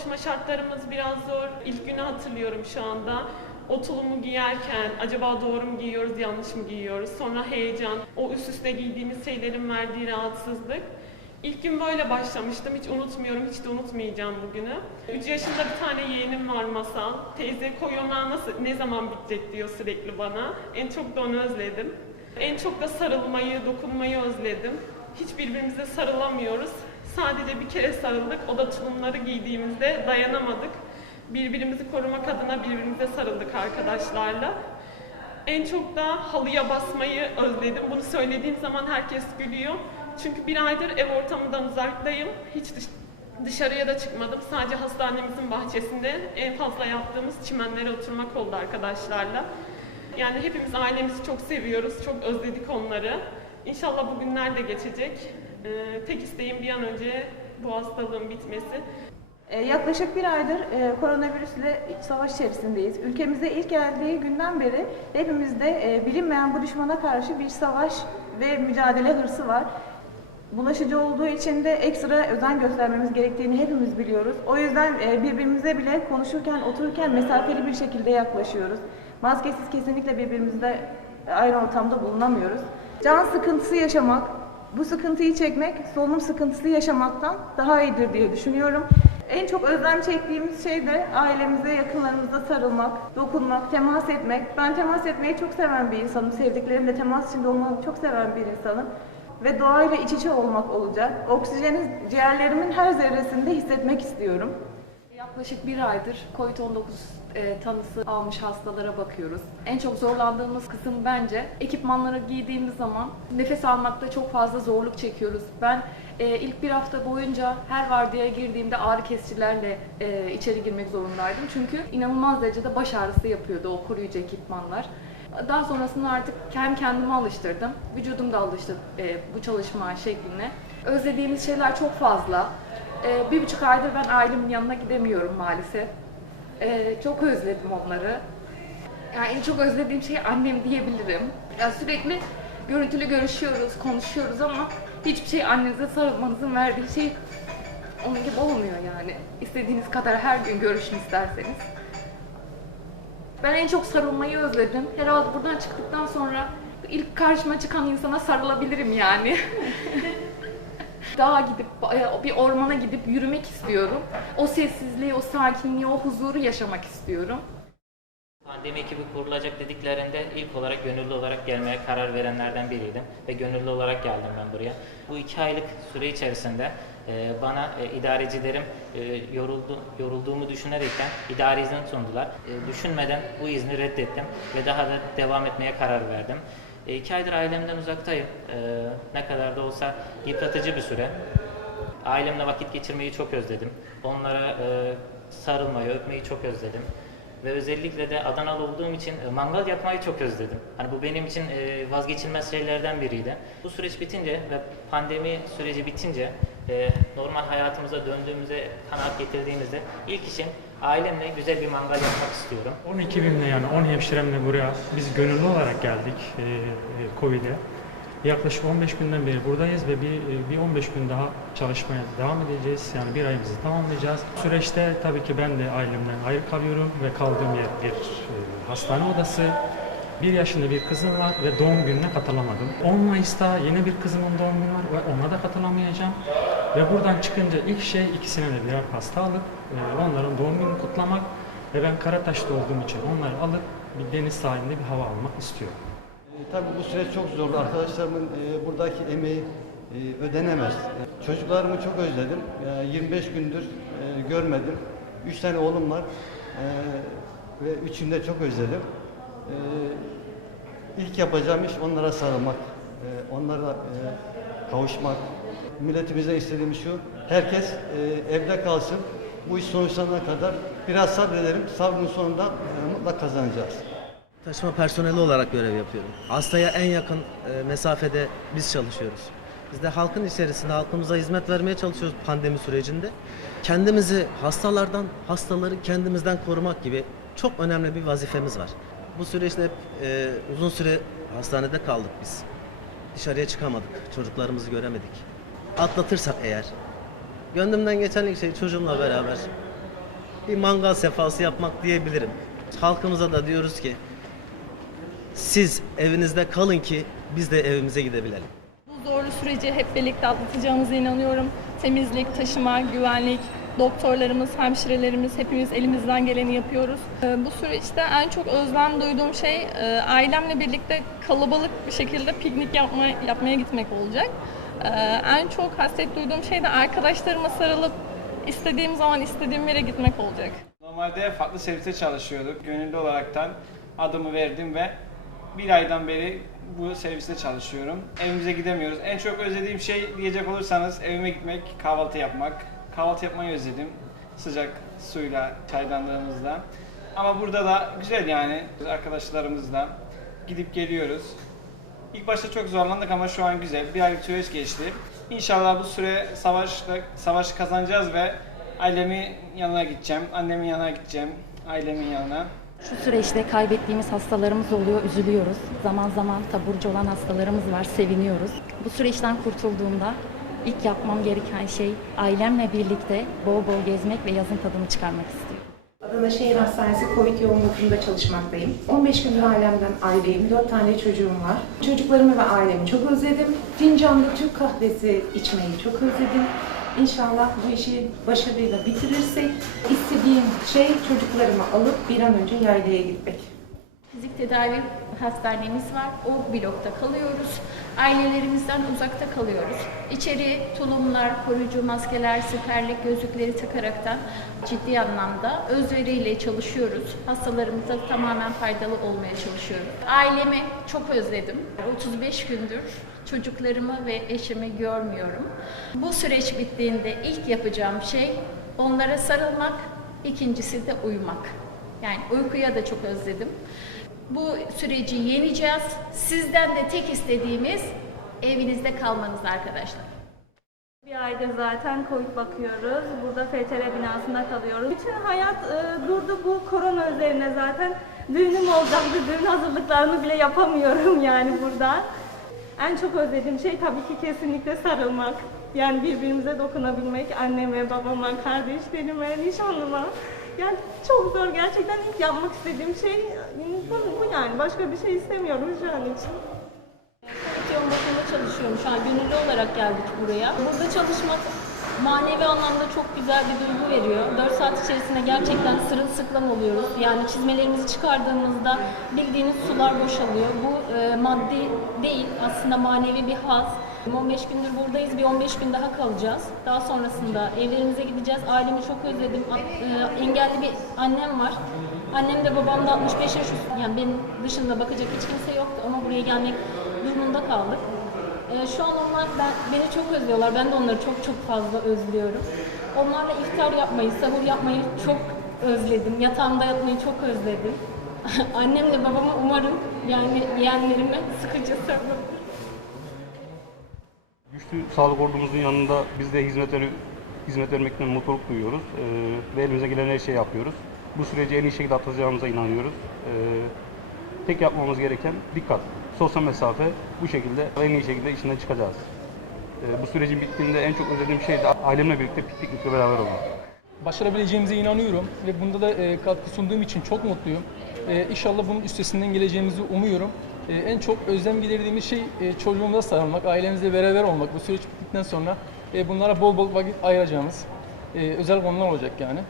çalışma şartlarımız biraz zor. İlk günü hatırlıyorum şu anda. O tulumu giyerken acaba doğru mu giyiyoruz, yanlış mı giyiyoruz? Sonra heyecan, o üst üste giydiğimiz şeylerin verdiği rahatsızlık. İlk gün böyle başlamıştım. Hiç unutmuyorum, hiç de unutmayacağım bugünü. 3 yaşında bir tane yeğenim var Masal. Teyze koyunlar nasıl, ne zaman bitecek diyor sürekli bana. En çok da onu özledim. En çok da sarılmayı, dokunmayı özledim. Hiç birbirimize sarılamıyoruz. Sadece bir kere sarıldık. O da tulumları giydiğimizde dayanamadık. Birbirimizi korumak adına birbirimize sarıldık arkadaşlarla. En çok da halıya basmayı özledim. Bunu söylediğim zaman herkes gülüyor. Çünkü bir aydır ev ortamından uzaktayım. Hiç dış- dışarıya da çıkmadım. Sadece hastanemizin bahçesinde en fazla yaptığımız çimenlere oturmak oldu arkadaşlarla. Yani hepimiz ailemizi çok seviyoruz, çok özledik onları. İnşallah bu günler de geçecek. Ee, tek isteğim bir an önce bu hastalığın bitmesi. Ee, Yaklaşık bir aydır e, koronavirüsle savaş içerisindeyiz. Ülkemize ilk geldiği günden beri hepimizde e, bilinmeyen bu düşmana karşı bir savaş ve mücadele hırsı var. Bulaşıcı olduğu için de ekstra özen göstermemiz gerektiğini hepimiz biliyoruz. O yüzden e, birbirimize bile konuşurken, otururken mesafeli bir şekilde yaklaşıyoruz. Maskesiz kesinlikle birbirimizle aynı ortamda bulunamıyoruz. Can sıkıntısı yaşamak, bu sıkıntıyı çekmek solunum sıkıntısı yaşamaktan daha iyidir diye düşünüyorum. En çok özlem çektiğimiz şey de ailemize, yakınlarımıza sarılmak, dokunmak, temas etmek. Ben temas etmeyi çok seven bir insanım. Sevdiklerimle temas içinde olmayı çok seven bir insanım. Ve doğayla iç içe olmak olacak. Oksijeni ciğerlerimin her zerresinde hissetmek istiyorum. Yaklaşık bir aydır COVID-19 e, tanısı almış hastalara bakıyoruz. En çok zorlandığımız kısım bence ekipmanları giydiğimiz zaman nefes almakta çok fazla zorluk çekiyoruz. Ben e, ilk bir hafta boyunca her vardiyaya girdiğimde ağrı kesicilerle e, içeri girmek zorundaydım. Çünkü inanılmaz derecede baş ağrısı yapıyordu o koruyucu ekipmanlar. Daha sonrasında artık hem kendimi alıştırdım, vücudum da alıştı e, bu çalışma şekline. Özlediğimiz şeyler çok fazla. Ee, bir buçuk aydır ben ailemin yanına gidemiyorum maalesef. Ee, çok özledim onları. Yani en çok özlediğim şey annem diyebilirim. Ya sürekli görüntülü görüşüyoruz, konuşuyoruz ama hiçbir şey annenize sarılmanızın verdiği şey onun gibi olmuyor yani. İstediğiniz kadar her gün görüşün isterseniz. Ben en çok sarılmayı özledim. Herhalde buradan çıktıktan sonra ilk karşıma çıkan insana sarılabilirim yani. Dağa gidip, e, bir ormana gidip yürümek istiyorum. O sessizliği, o sakinliği, o huzuru yaşamak istiyorum. Pandemi ekibi kurulacak dediklerinde ilk olarak gönüllü olarak gelmeye karar verenlerden biriydim ve gönüllü olarak geldim ben buraya. Bu iki aylık süre içerisinde e, bana e, idarecilerim yoruldu, yorulduğumu düşünerekten idari izin sundular. Düşünmeden bu izni reddettim ve daha da devam etmeye karar verdim. E, aydır ailemden uzaktayım. E, ne kadar da olsa yıpratıcı bir süre. Ailemle vakit geçirmeyi çok özledim. Onlara e, sarılmayı, öpmeyi çok özledim. Ve özellikle de Adanalı olduğum için e, mangal yakmayı çok özledim. Hani bu benim için e, vazgeçilmez şeylerden biriydi. Bu süreç bitince ve pandemi süreci bitince e, normal hayatımıza döndüğümüze kanaat getirdiğimizde ilk işim ailemle güzel bir mangal yapmak istiyorum. 12 binle yani 10 hemşiremle buraya biz gönüllü olarak geldik e, e, Covid'e. Yaklaşık 15 günden beri buradayız ve bir, e, bir 15 gün daha çalışmaya devam edeceğiz. Yani bir ayımızı tamamlayacağız. Süreçte tabii ki ben de ailemden ayrı kalıyorum ve kaldığım yer bir e, hastane odası. Bir yaşında bir kızım var ve doğum gününe katılamadım. 10 Mayıs'ta yine bir kızımın doğum günü var ve ona da katılamayacağım. Ve buradan çıkınca ilk şey ikisine de birer pasta alıp e, onların doğum gününü kutlamak ve ben Karataş'ta olduğum için onları alıp bir deniz sahilinde bir hava almak istiyorum. E, Tabii bu süreç çok zorlu. Arkadaşlarımın e, buradaki emeği e, ödenemez. Çocuklarımı çok özledim. E, 25 gündür e, görmedim. 3 tane oğlum var. E, ve üçünü de çok özledim. E, ilk yapacağım iş onlara sarılmak. E, onlara e, kavuşmak. Milletimizden istediğimiz şu. Herkes e, evde kalsın. Bu iş sonuçlanana kadar biraz sabredelim. Sabrın sonunda e, mutlaka kazanacağız. Taşıma personeli olarak görev yapıyorum. Hastaya en yakın mesafede biz çalışıyoruz. Biz de halkın içerisinde halkımıza hizmet vermeye çalışıyoruz pandemi sürecinde. Kendimizi hastalardan, hastaları kendimizden korumak gibi çok önemli bir vazifemiz var. Bu süreçte hep e, uzun süre hastanede kaldık biz. Dışarıya çıkamadık, çocuklarımızı göremedik. Atlatırsak eğer, gönlümden geçen ilk şey çocuğumla beraber bir mangal sefası yapmak diyebilirim. Halkımıza da diyoruz ki siz evinizde kalın ki biz de evimize gidebilelim. Bu zorlu süreci hep birlikte atlatacağımıza inanıyorum. Temizlik, taşıma, güvenlik, doktorlarımız, hemşirelerimiz hepimiz elimizden geleni yapıyoruz. Ee, Bu süreçte en çok özlem duyduğum şey e, ailemle birlikte kalabalık bir şekilde piknik yapma, yapmaya gitmek olacak. Ee, En çok hasret duyduğum şey de arkadaşlarıma sarılıp istediğim zaman istediğim yere gitmek olacak. Normalde farklı serviste çalışıyorduk. Gönüllü olaraktan adımı verdim ve bir aydan beri bu serviste çalışıyorum. Evimize gidemiyoruz. En çok özlediğim şey diyecek olursanız evime gitmek, kahvaltı yapmak. Kahvaltı yapmayı özledim. Sıcak suyla, çaydanlığımızla. Ama burada da güzel yani arkadaşlarımızla gidip geliyoruz. İlk başta çok zorlandık ama şu an güzel. Bir aylık süreç geçti. İnşallah bu süre savaşla, savaş kazanacağız ve ailemin yanına gideceğim. Annemin yanına gideceğim. Ailemin yanına. Şu süreçte kaybettiğimiz hastalarımız oluyor, üzülüyoruz. Zaman zaman taburcu olan hastalarımız var, seviniyoruz. Bu süreçten kurtulduğumda ilk yapmam gereken şey ailemle birlikte bol bol gezmek ve yazın tadını çıkarmak istiyorum. Adana Şehir Hastanesi Covid yoğun bakımında çalışmaktayım. 15 gündür ailemden ayrıyım. 4 tane çocuğum var. Çocuklarımı ve ailemi çok özledim. Fincanlı Türk kahvesi içmeyi çok özledim. İnşallah bu işi başarıyla bitirirsek istediğim şey çocuklarımı alıp bir an önce yaylaya gitmek. Fizik tedavi hastanemiz var. O blokta kalıyoruz. Ailelerimizden uzakta kalıyoruz. İçeri tulumlar, koruyucu maskeler, siperlik, gözlükleri takaraktan ciddi anlamda özveriyle çalışıyoruz. Hastalarımıza tamamen faydalı olmaya çalışıyoruz. Ailemi çok özledim. 35 gündür çocuklarımı ve eşimi görmüyorum. Bu süreç bittiğinde ilk yapacağım şey onlara sarılmak, ikincisi de uyumak. Yani uykuya da çok özledim. Bu süreci yeneceğiz. Sizden de tek istediğimiz evinizde kalmanız arkadaşlar. Bir aydır zaten Covid bakıyoruz. Burada FTR binasında kalıyoruz. Bütün hayat e, durdu bu korona üzerine zaten. Düğünüm olacaktı. Düğün hazırlıklarını bile yapamıyorum yani burada. En çok özlediğim şey tabii ki kesinlikle sarılmak. Yani birbirimize dokunabilmek, anneme, babama, kardeşlerime, nişanlıma. Yani çok zor gerçekten ilk yapmak istediğim şey yani. Başka bir şey istemiyorum şu için. Yoğun bakımda çalışıyorum şu an. Gönüllü olarak geldik buraya. Burada çalışmak manevi anlamda çok güzel bir duygu veriyor. 4 saat içerisinde gerçekten sırılsıklam oluyoruz. Yani çizmelerimizi çıkardığımızda bildiğiniz sular boşalıyor. Bu e, maddi değil aslında manevi bir haz. 15 gündür buradayız. Bir 15 gün daha kalacağız. Daha sonrasında evlerimize gideceğiz. Ailemi çok özledim. E, engelli bir annem var. Annem de babam da 65 yaş üstü. Yani benim dışında bakacak hiç kimse yoktu ama buraya gelmek durumunda kaldık. Ee, şu an onlar ben, beni çok özlüyorlar. Ben de onları çok çok fazla özlüyorum. Onlarla iftar yapmayı, sahur yapmayı çok özledim. Yatağımda yatmayı çok özledim. Annemle babama umarım yani yeğenlerime sıkıcı sarılır. Güçlü sağlık ordumuzun yanında biz de hizmetleri hizmet vermekten mutluluk duyuyoruz Ee, ve elimize gelen her şeyi yapıyoruz. Bu süreci en iyi şekilde atlatacağımıza inanıyoruz. Ee, tek yapmamız gereken dikkat, sosyal mesafe bu şekilde en iyi şekilde içinden çıkacağız. Ee, bu sürecin bittiğinde en çok özlediğim şey de ailemle birlikte piknikle beraber olmak. başarabileceğimize inanıyorum ve bunda da e, katkı sunduğum için çok mutluyum. E, inşallah bunun üstesinden geleceğimizi umuyorum. E, en çok özlem giderdiğimiz şey e, çocuğumla sarılmak, ailemizle beraber olmak. Bu süreç bittikten sonra e, bunlara bol bol vakit ayıracağımız e, özel konular olacak yani.